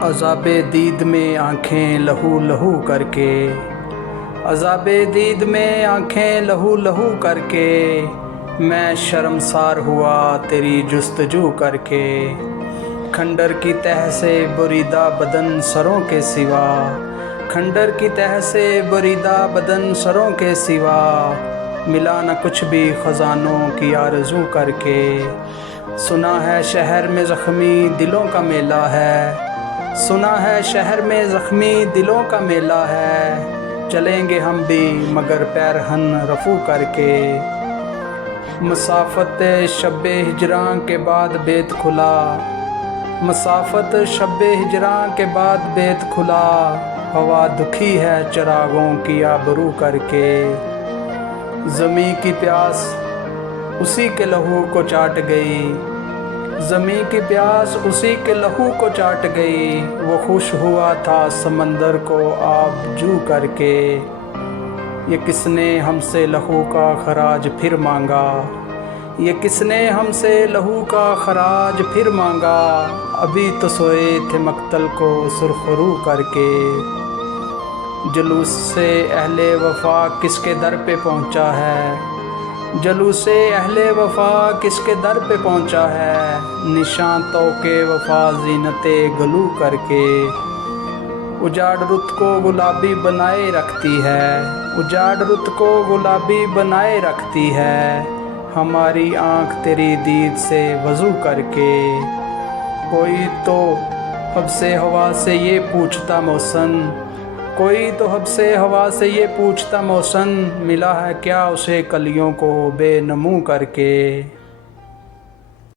عذاب دید میں آنکھیں لہو لہو کر کے، عذاب دید میں آنکھیں لہو لہو کر کے، میں شرمسار ہوا تیری جستجو کر کے۔ کھنڈر کی تہ سے بریدہ بدن سروں کے سوا، کھنڈر کی تہ سے بریدہ بدن سروں کے سوا، ملا نہ کچھ بھی خزانوں کی آرزو کر کے۔ سنا ہے شہر میں زخمی دلوں کا میلہ ہے، سنا ہے شہر میں زخمی دلوں کا میلہ ہے، چلیں گے ہم بھی مگر پیرہن رفو کر کے۔ مسافت شب ہجراں کے بعد بیت کھلا، مسافت شب ہجراں کے بعد بیت کھلا، ہوا دکھی ہے چراغوں کی آبرو کر کے۔ زمیں کی پیاس اسی کے لہو کو چاٹ گئی، زمیں کی پیاس اسی کے لہو کو چاٹ گئی، وہ خوش ہوا تھا سمندر کو آب جو کر کے۔ یہ کس نے ہم سے لہو کا خراج پھر مانگا، یہ کس نے ہم سے لہو کا خراج پھر مانگا، ابھی تو سوئے تھے مقتل کو سرخ رو کر کے۔ جلوس سے اہل وفا کس کے در پہ پہنچا ہے، جلوس اہل وفا کس کے در پہ پہنچا ہے، نشاں طوق وفا زینت گلو کر کے۔ اجاڑ رت کو گلابی بنائے رکھتی ہے، اجاڑ رت کو گلابی بنائے رکھتی ہے، ہماری آنکھ تیری دید سے وضو کر کے۔ کوئی تو حب سے ہوا سے یہ پوچھتا موسن، کوئی تو حب سے ہوا سے یہ پوچھتا موسن، ملا ہے کیا اسے کلیوں کو بے نمو کر کے۔